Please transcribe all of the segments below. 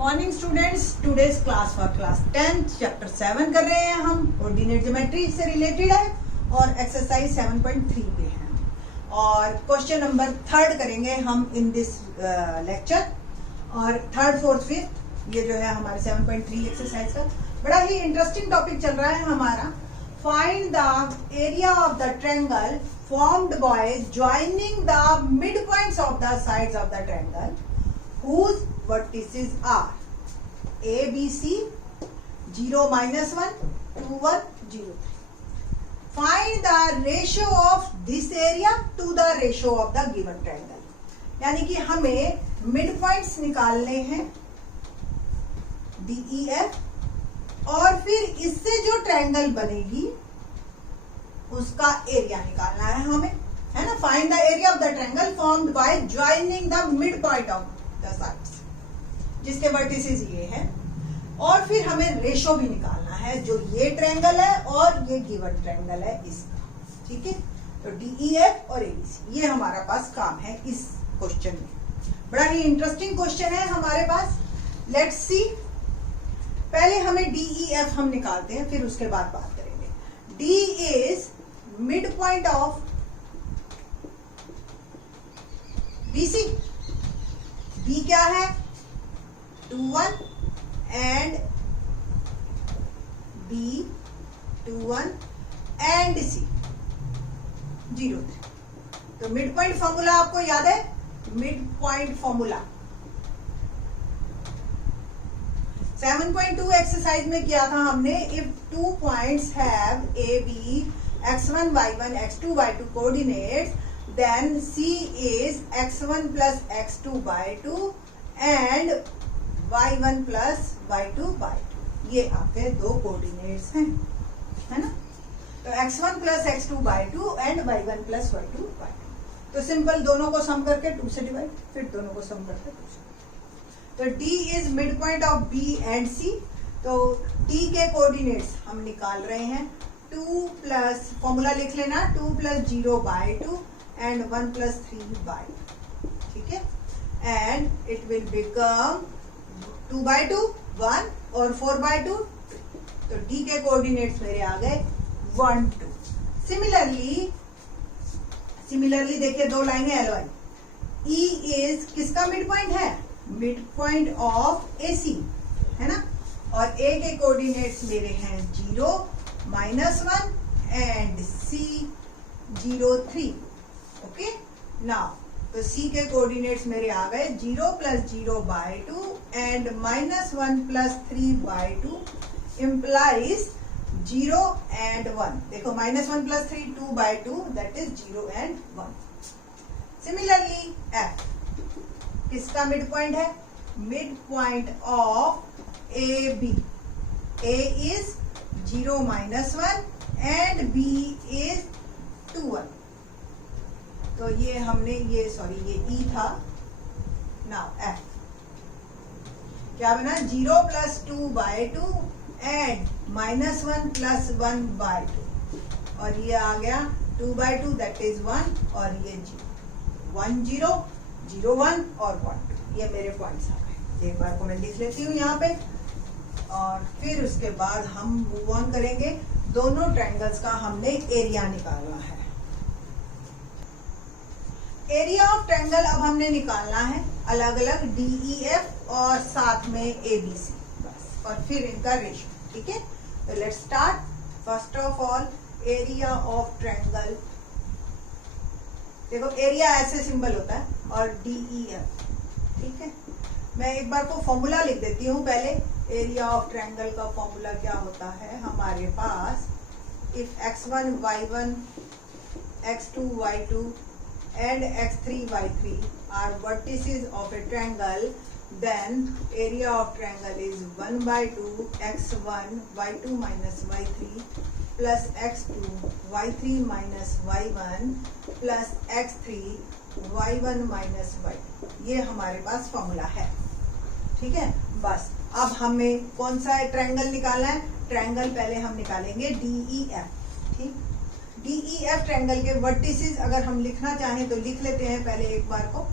Morning students, today's class for class 10 chapter 7 कर रहे हैं हम। कोऑर्डिनेट ज्योमेट्री से रिलेटेड है और एक्सरसाइज 7.3 पे है और क्वेश्चन नंबर 3 करेंगे हम इन दिस लेक्चर। और 3rd, 4th, 5th ये जो है हमारे 7.3 एक्सरसाइज का बड़ा ही इंटरेस्टिंग टॉपिक चल रहा है हमारा। Find the area of the triangle formed by joining the midpoints of the sides of the triangle whose vertices are A, B, C, 0, -1, 2, 1, 0, 3. Find the ratio of this area to the ratio of the given triangle. यानी कि हमें midpoints निकालने हैं D, E, F और फिर इससे जो triangle बनेगी उसका एरिया निकालना है हमें, है ना। Find the area of the triangle formed by joining the mid point of the sides, जिसके वर्टिसेस ये है। और फिर हमें रेशो भी निकालना है जो ये ट्रायंगल है और ये गिवन ट्रायंगल है इसका, ठीक है। तो DEF और ABC ये हमारा पास काम है इस क्वेश्चन में। बड़ा ही इंटरेस्टिंग क्वेश्चन है हमारे पास। लेट्स सी, पहले हमें DEF हम निकालते हैं, फिर उसके बाद बात करेंगे। D is midpoint of BC, B क्या है 2, 1 and B 2, 1 and C 0, 3। तो मिड पॉइंट फॉर्मूला आपको याद है, मिड पॉइंट फॉर्मूला 7.2 एक्सरसाइज में किया था हमने। If 2 points have A, B, x1, y1, x2, y2 coordinates, then C is x1 plus x2 by 2 and y1 plus y2 by 2। ये आपके दो कोऑर्डिनेट्स हैं, है ना। तो x1 plus x2 by 2 and y1 plus y2 by 2। तो simple, दोनों को सम करके 2 से डिवाइड, फिर दोनों को सम करके 2 से। तो D is mid point of B and C। तो T के कोऑर्डिनेट्स हम निकाल रहे हैं। 2 प्लस, फॉर्मूला लिख लेना, 2 plus 0 by 2 and 1 plus 3 by 2, ठीक है। And it will become 2 by 2 1 और 4 by 2 3। तो D के कोऑर्डिनेट्स मेरे आ गए 1, 2। सिमिलरली देखिए, दो लाइनें L1। E इज किसका मिड पॉइंट है? मिड पॉइंट ऑफ AC, है ना। और A के कोऑर्डिनेट्स मेरे हैं 0, -1 एंड C 0, 3। ओके, नाउ तो C के कोऑर्डिनेट्स मेरे आ गए 0 plus 0 by 2 and -1 plus 3 by 2 implies 0 and 1। देखो, -1 plus 3 2 by 2 that is 0 and 1। Similarly F किसका मिड पॉइंट है? Mid point of AB। A is 0, -1 and B is 2, 1। तो ये हमने ये E था। नाउ F क्या बना? 0 plus 2 by 2 and -1 plus 1 by 2। और ये आ गया 2 by 2 दैट इज 1 और ये 0, 1 0 0 1 और 1 2। ये मेरे पॉइंट्स आ गए। एक बार को मैं लिख लेती हूँ यहाँ पे और फिर उसके बाद हम मूव ऑन करेंगे। दोनों ट्रायंगल्स का हमने एरिया निकालना है। एरिया ऑफ ट्रायंगल अब हमने निकालना है अलग अलग DEF और साथ में ABC, बस। और फिर इनका रेशियो, ठीक है। तो let's start. First of all area of triangle, देखो एरिया ऐसे सिंबल होता है और DEF, ठीक है। मैं एक बार को फॉर्मूला लिख देती हूँ पहले। एरिया ऑफ ट्रायंगल का फॉर्मूला क्या होता है हमारे पास? If x1 y1 x2 y2 and x3 y3 are vertices of a triangle, then area of triangle is 1 by 2 x1 y2 minus y3 plus x2 y3 minus y1 plus x3 y1 minus y2। ये हमारे पास formula है, ठीक है। बस अब हमें कौन सा ट्रायंगल निकालना है? ट्रायंगल पहले हम निकालेंगे DEF, ठीक। DEF ट्रायंगल के वर्टिसेस अगर हम लिखना चाहें तो लिख लेते हैं पहले एक बार को।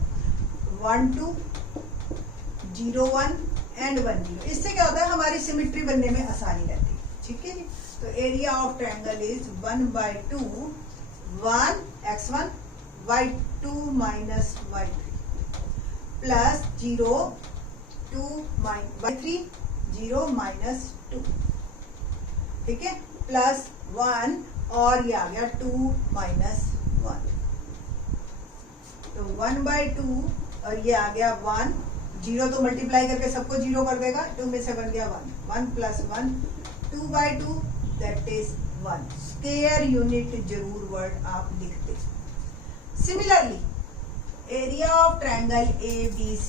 1 2 0 1 एंड 1 0। इससे क्या होता है, हमारी सिमेट्री बनने में आसानी रहती है। ठीक है जी। तो area of triangle is 1/2 1 x1 y2 minus y3 plus 0 2 y3 0 minus 2। ठीक है, प्लस 1 और ये आ गया 2 माइनस 1। तो 1/2 और ये आ गया 1, 0 तो मल्टीप्लाई करके सबको 0 कर देगा, 2 में से बन गया 1, 1 plus 1 2/2 that is 1। Square unit जरूर वर्ड आप लिखते। Similarly area of triangle ABC,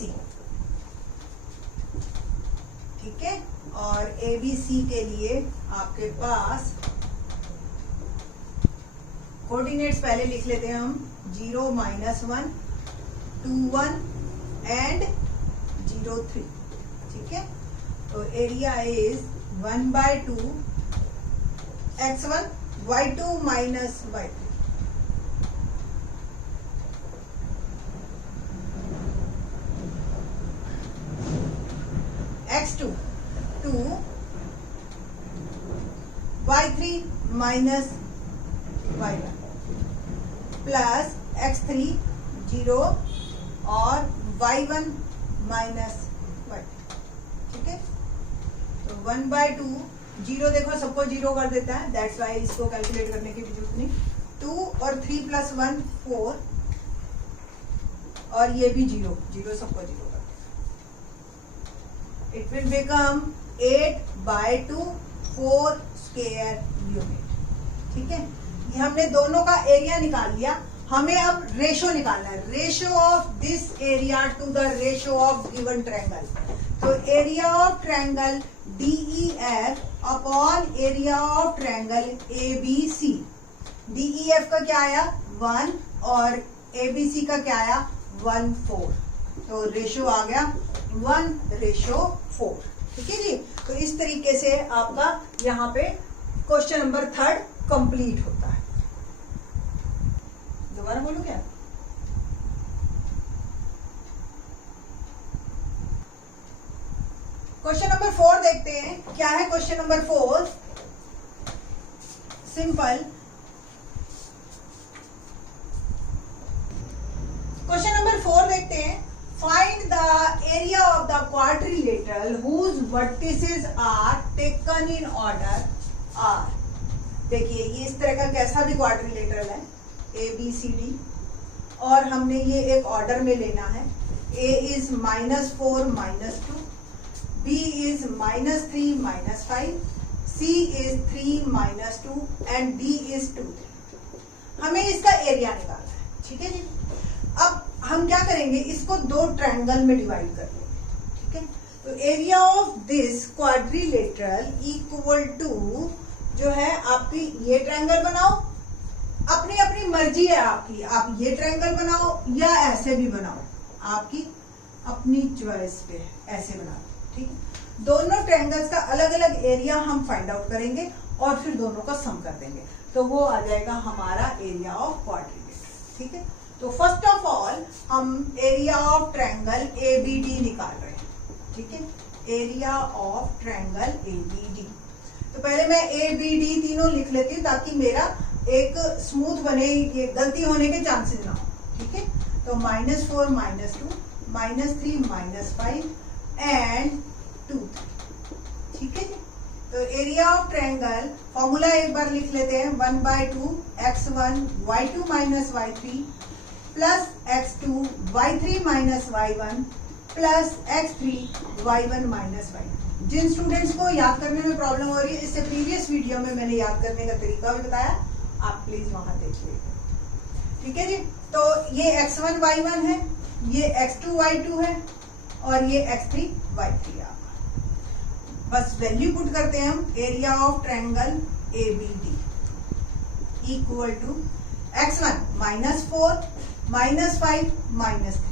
ठीक है, और ABC के लिए आपके पास कोऑर्डिनेट्स पहले लिख लेते हैं हम, 0 माइनस 1 2 1 एंड 0 3। ठीक है, तो area is 1/2 x1 y2 minus y3 x2 2 y3 minus y1 plus x3 0 और y1 माइनस y2। ठीक है, तो 1/2 0 देखो सबको 0 कर देता है, दैट्स वाई इसको कैलकुलेट करने की भी जरूरत नहीं। 2 और 3 प्लस 1 4 और ये भी 0 0 सबको 0 कर देता है। It will become 8/2 4 square unit. ठीक है, ये हमने दोनों का एरिया निकाल लिया, हमें अब रेशो निकालना है, ratio of this area to the ratio of given triangle. तो area of triangle DEF upon area of triangle ABC। DEF का क्या आया 1 और ABC का क्या आया 1/4, तो रेशो आ गया 1/4। ठीक है जी, तो इस तरीके से आपका यहाँ पे क्वेश्चन नंबर 3 कंप्लीट होता है। दोबारा बोलो क्या? क्वेश्चन नंबर 4 देखते हैं, क्या है question number 4। Simple question number 4 देखते हैं। Find the area of the quadrilateral whose vertices are taken in order are. देखिए ये इस तरह का कैसा भी क्वाड्रिलेटरल है ABCD, और हमने ये एक ऑर्डर में लेना है। A is -4 -2, B is -3 -5, C is 3 -2 and D is 2। हमें इसका एरिया निकालना है। ठीक है जी, अब हम क्या करेंगे, इसको 2 ट्रायंगल में डिवाइड कर लेंगे। ठीक है, तो area of this quadrilateral equal to जो है आपकी ये ट्रायंगल बनाओ, अपनी अपनी मर्जी है आपकी, आप ये ट्रायंगल बनाओ या ऐसे भी बनाओ, आपकी अपनी चॉइस पे, ऐसे बनाओ। ठीक, दोनों ट्रायंगल्स का अलग अलग एरिया हम फाइंड आउट करेंगे और फिर दोनों का सम कर देंगे, तो वो आ जाएगा हमारा एरिया ऑफ क्वाड्रिलेटरल। ठीक है, तो फर्स्ट ऑफ ऑल हम एरिया ऑफ ट्रायंगल ABD निकाल रहे हैं। ठीक है, एरिया ऑफ ट्रायंगल ABD। तो पहले मैं ABD तीनों लिख लेती हूँ ताकि मेरा एक स्मूथ बने, ये गलती होने के चांसेस ना हो। ठीक है, तो -4 -2 -3 -5 एंड 2 3। ठीक है जी, तो एरिया ऑफ ट्रायंगल फॉर्मूला एक बार लिख लेते हैं, 1/2 x1 y2 minus y3 plus x2 y3 minus y1 plus x3 y1 minus y2। जिन स्टूडेंट्स को याद करने में प्रॉब्लम हो रही है, इससे प्रीवियस वीडियो में मैंने याद करने का तरीका भी बताया, आप प्लीज वहां देख लीजिए। ठीक है जी, तो ये x1 y1 है, ये x2 y2 है और ये x3 y3 है। बस वैल्यू पुट करते हैं हम, area of triangle ABD equal to x1 -4 -5 -3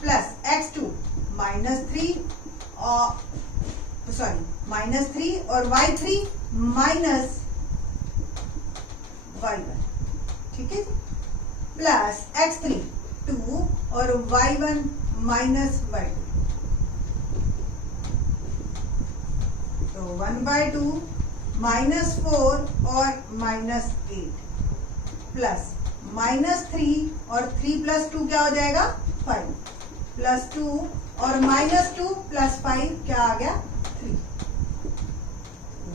plus x2 -3 और -3 और y3 माइनस y1। ठीक है, प्लस x3 2 और y1 माइनस y2। तो 1/2 -4 और -8 प्लस -3 और 3 + 2 क्या हो जाएगा 5 +2 और -2 + 5 क्या आ गया 3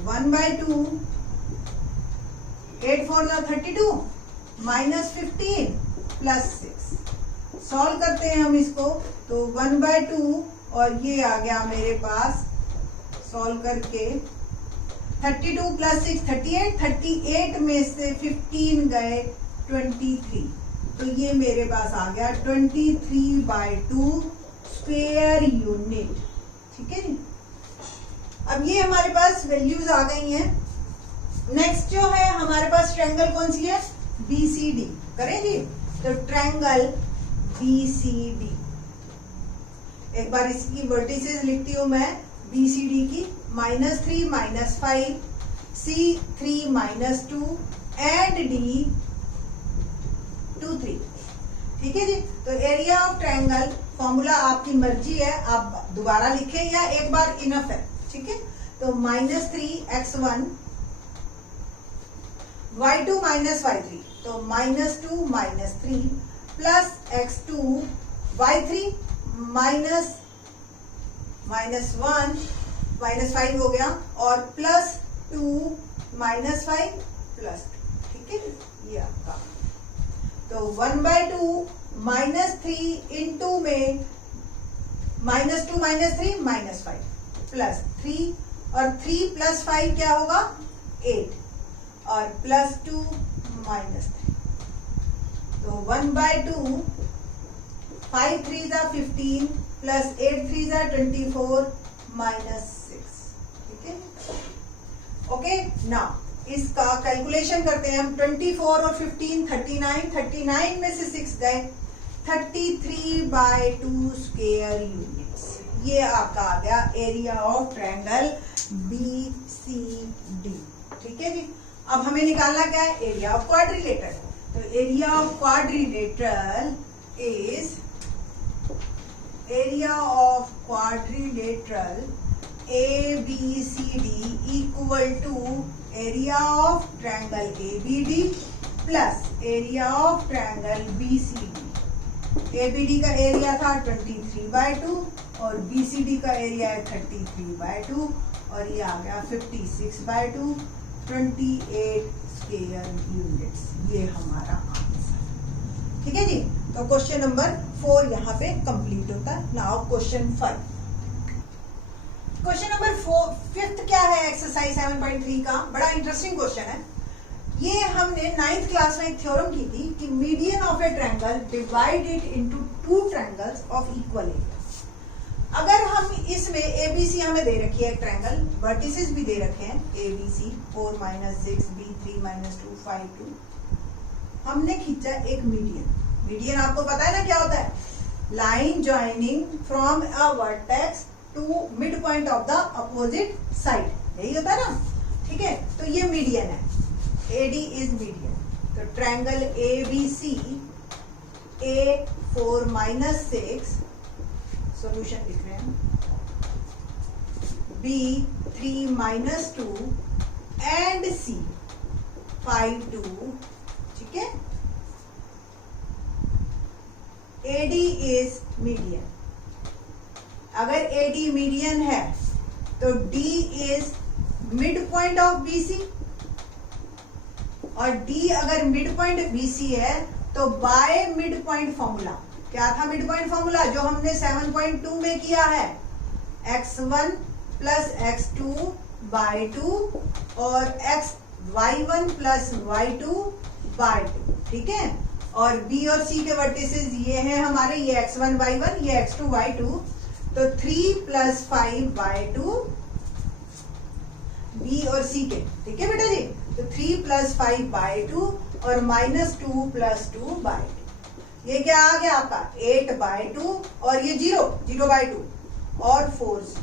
1/2 8 4 32 -15 + 6 सॉल्व करते हैं हम इसको तो 1/2 और ये आ गया मेरे पास सॉल्व करके 32 + 6 38 में से 15 गए 23 तो ये मेरे पास आ गया 23/2 स्क्वायर यूनिट। ठीक है जी। अब ये हमारे पास वैल्यूज आ गई हैं। नेक्स्ट जो है हमारे पास ट्रायंगल कौन सी है BCD करें जी। तो ट्रायंगल BCD एक बार इसकी वर्टिसेस लिखती हूं मैं BCD की -3 -5 C3 -2 एंड D 2 3। ठीक है जी। तो एरिया ऑफ ट्रायंगल फॉर्मूला आपकी मर्जी है, आप दोबारा लिखें या एक बार इनफ है। ठीक है। तो -3x1 y2 -y3 तो -2 -3 प्लस x2 y3 -1 -5 हो गया और +2 -5 +2। ठीक है ये आपका तो 1/2 -3 इंटू में -2 -3 -5 +3 और 3 + 5 क्या होगा 8 और +2 -3 तो 1/2 5 3 15 + 8 3 24 -6। ठीक है ओके। नाउ इसका कैलकुलेशन करते हैं हम 24 और 15 39 में से 6 गए 33/2 स्क्वायर यूनिट्स। ये आपका आ गया एरिया ऑफ ट्रायंगल BCD। ठीक है जी। अब हमें निकालना क्या है एरिया ऑफ क्वाड्रिलेटरल। तो area of quadrilateral is area of quadrilateral ABCD equal to area of triangle ABD plus area of triangle BCD। ABD का एरिया था 23/2 और BCD का एरिया है 33/2 और ये आ गया 56/2 28 स्क्वायर यूनिट्स। ये हमारा आंसर। ठीक है जी। तो क्वेश्चन नंबर 4 यहाँ पे कंप्लीट होता है। Now question 5। क्वेश्चन नंबर 5 क्या है एक्सरसाइज 7.3 का बड़ा इंटरेस्टिंग क्वेश्चन है। ये हमने 9th क्लास में एक थ्योरम की थी कि median of A triangle divided into 2 triangles of equal area. अगर हम इसमें ABC हमें दे रखी है एक ट्रायंगल, वर्टिसेस भी दे रखे हैं ABC 4 -6 B3 -2 5 2। हमने खींचा एक मीडियन। मीडियन आपको पता है ना क्या होता है line joining from a vertex to mid point of the opposite side, यही होता है ना। ठीक है तो ये मीडियन है AD इज मीडियन। तो ट्रायंगल ABC A4 -6 सॉल्यूशन लिख रहे हैं B3 -2 एंड C 5 2। ठीक है AD इज मीडियन। अगर AD मीडियन है तो D is mid point of BC और D अगर मिड पॉइंट BC है तो बाय मिड पॉइंट फॉर्मूला क्या था मिड पॉइंट फॉर्मूला जो हमने 7.2 में किया है x1 + x2/2 और y1 + y2/2। ठीक है और B और C के वर्टिसेस ये हैं हमारे, ये x1 y1 ये x2 y2। तो 3 + 5/2 B और C के। ठीक है बेटा जी। तो 3 + 5/2 और -2 + 2/2। ये क्या आ गया आपका 8/2 और ये 0/2 और 4 0।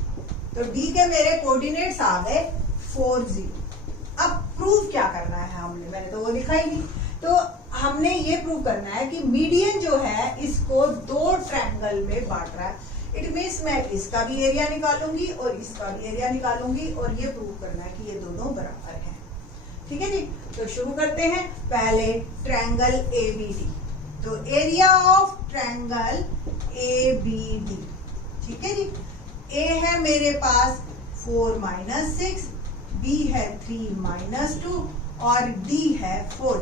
तो D के मेरे कोऑर्डिनेट्स आ गए 4 0। अब प्रूव क्या करना है हमने, मैंने तो वो लिखा ही नहीं। तो हमने ये प्रूव करना है कि मीडियन जो है इसको 2 ट्रायंगल में बांट रहा है। इट मीन्स मैं इसका भी एरिया निकालूंगी और इसका भी एरिया निकालूंगी और ये प्रूव करना है कि ये दोनों बराबर हैं। ठीक है जी, तो शुरू करते हैं। पहले ट्रायंगल एबीडी, तो एरिया ऑफ ट्रायंगल एबीडी, ठीक है जी। ए है मेरे पास 4 - 6, बी है 3 - 2 और डी है 4।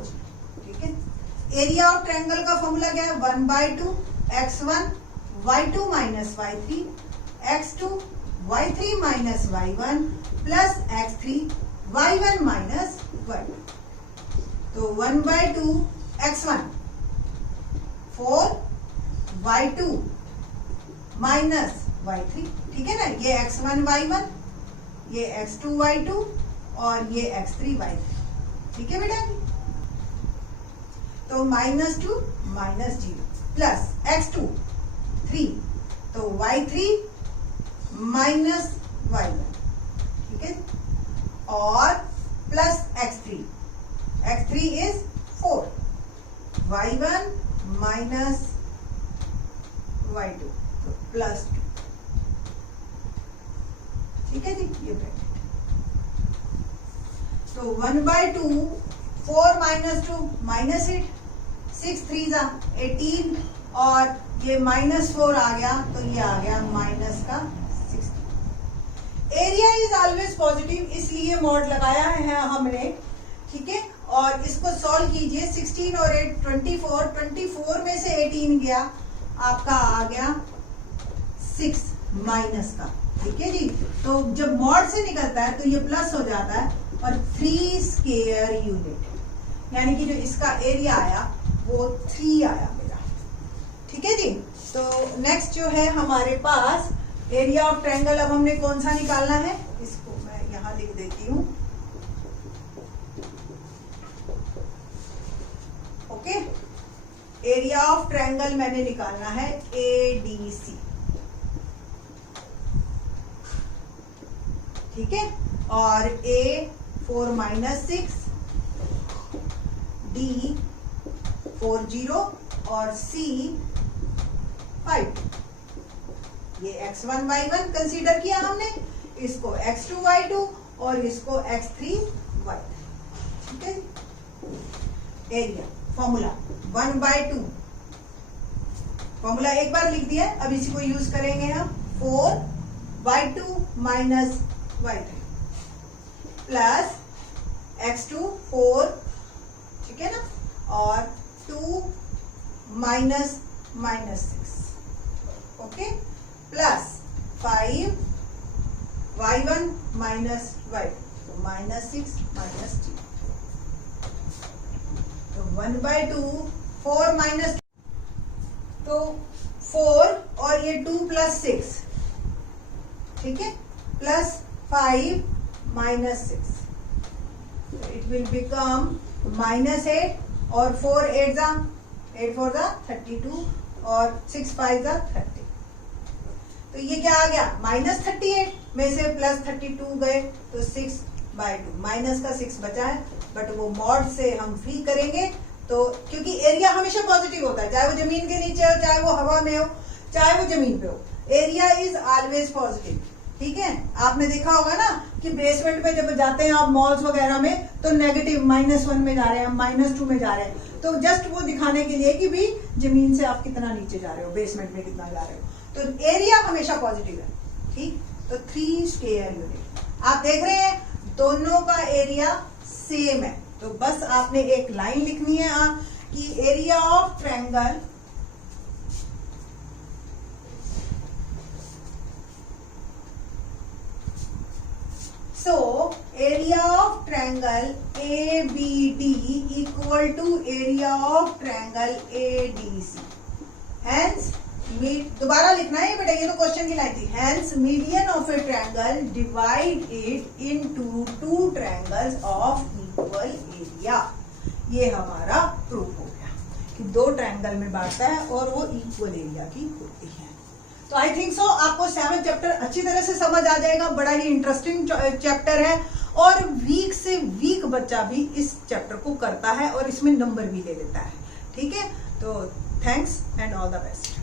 ठीक है, एरिया ऑफ ट्रायंगल का फॉर्मूला क्या है? 1/2 x1 y2 - y3 x2 y3 - y1 plus x3 y1 - 1। तो 1/2 x1 4 y2 माइनस y3, ठीक है ना, ये x1 y1, ये x2 y2 और ये x3 y3। ठीक है बेटा, तो -2 -0 प्लस x2 3, तो y3 माइनस y1, ठीक है, और plus x3 is 4, y1 minus y2 तो प्लस 2। ठीक है जी, ये ब्रैकेट। तो 1/2 4 - 2 -8, 6 3 18 और ये -4 आ गया तो ये आ गया -16। एरिया इज ऑलवेज पॉजिटिव, इसलिए मॉड लगाया है हमने। ठीक है, और इसको सॉल्व कीजिए। 16 और 8 24, 24 में से 18 गया, आपका आ गया 6 माइनस का। ठीक है जी, तो जब मॉड से निकलता है तो ये प्लस हो जाता है और 3 स्क्वायर यूनिट, यानी कि जो इसका एरिया आया वो 3 आया मेरा। ठीक है जी, तो नेक्स्ट जो है हमारे पास एरिया ऑफ ट्रायंगल, अब हमने कौन सा निकालना है, इसको मैं यहां लिख देती हूं। ओके, एरिया ऑफ ट्रायंगल मैंने निकालना है ADC। ठीक है, और A 4 - 6, D 4 0 और C 5। ये x1 y1 कंसीडर किया हमने, इसको x2 y2 और इसको x3 y3। ठीक है, एरिया फॉर्मूला 1/2, फॉर्मूला एक बार लिख दिया, अब इसी को यूज करेंगे हम। 4 y2 minus y3 plus x2 4, ठीक है ना, और 2 minus -6, okay, plus 5 y1 minus y2, तो -6 -2, तो 1/2 4 माइनस, तो 4 और ये 2 प्लस 6, ठीक है, plus 5 minus 6, it will become -8 और 4 8 4 32 और 6 5 30। तो ये क्या आ गया, -38 में से +32 गए तो 6/2, माइनस का 6 बचा है, बट वो मॉड से हम फ्री करेंगे। तो क्योंकि एरिया हमेशा पॉजिटिव होता है, चाहे वो जमीन के नीचे हो, चाहे वो हवा में हो, चाहे वो जमीन पे हो, एरिया इज ऑलवेज पॉजिटिव। ठीक है, आपने देखा होगा ना कि बेसमेंट पे जब जाते हैं आप मॉल्स वगैरह में, तो नेगेटिव -1 में जा रहे हैं, -2 में जा रहे हैं, तो जस्ट वो दिखाने के लिए कि भी जमीन से आप कितना नीचे जा रहे हो, बेसमेंट में कितना जा रहे हो, तो एरिया हमेशा पॉजिटिव है। ठीक, तो 3 स्क्वायर यूनिट आप देख रहे हैं, दोनों का एरिया सेम है। तो बस आपने एक लाइन लिखनी है कि area of triangle area of triangle ABD equal to area of triangle ADC। Hence दोबारा लिखना है बेटा, ये तो क्वेश्चन की लाइन थी। Hence median of A triangle divide it into 2 triangles of equal area. ये हमारा प्रूफ हो गया कि 2 ट्रायंगल में बांटता है और वो इक्वल एरिया की होती है। तो आई थिंक सो आपको 7th चैप्टर अच्छी तरह से समझ आ जाएगा। बड़ा ही इंटरेस्टिंग चैप्टर है और वीक से वीक बच्चा भी इस चैप्टर को करता है और इसमें नंबर भी ले लेता है। ठीक है, तो thanks and all the best.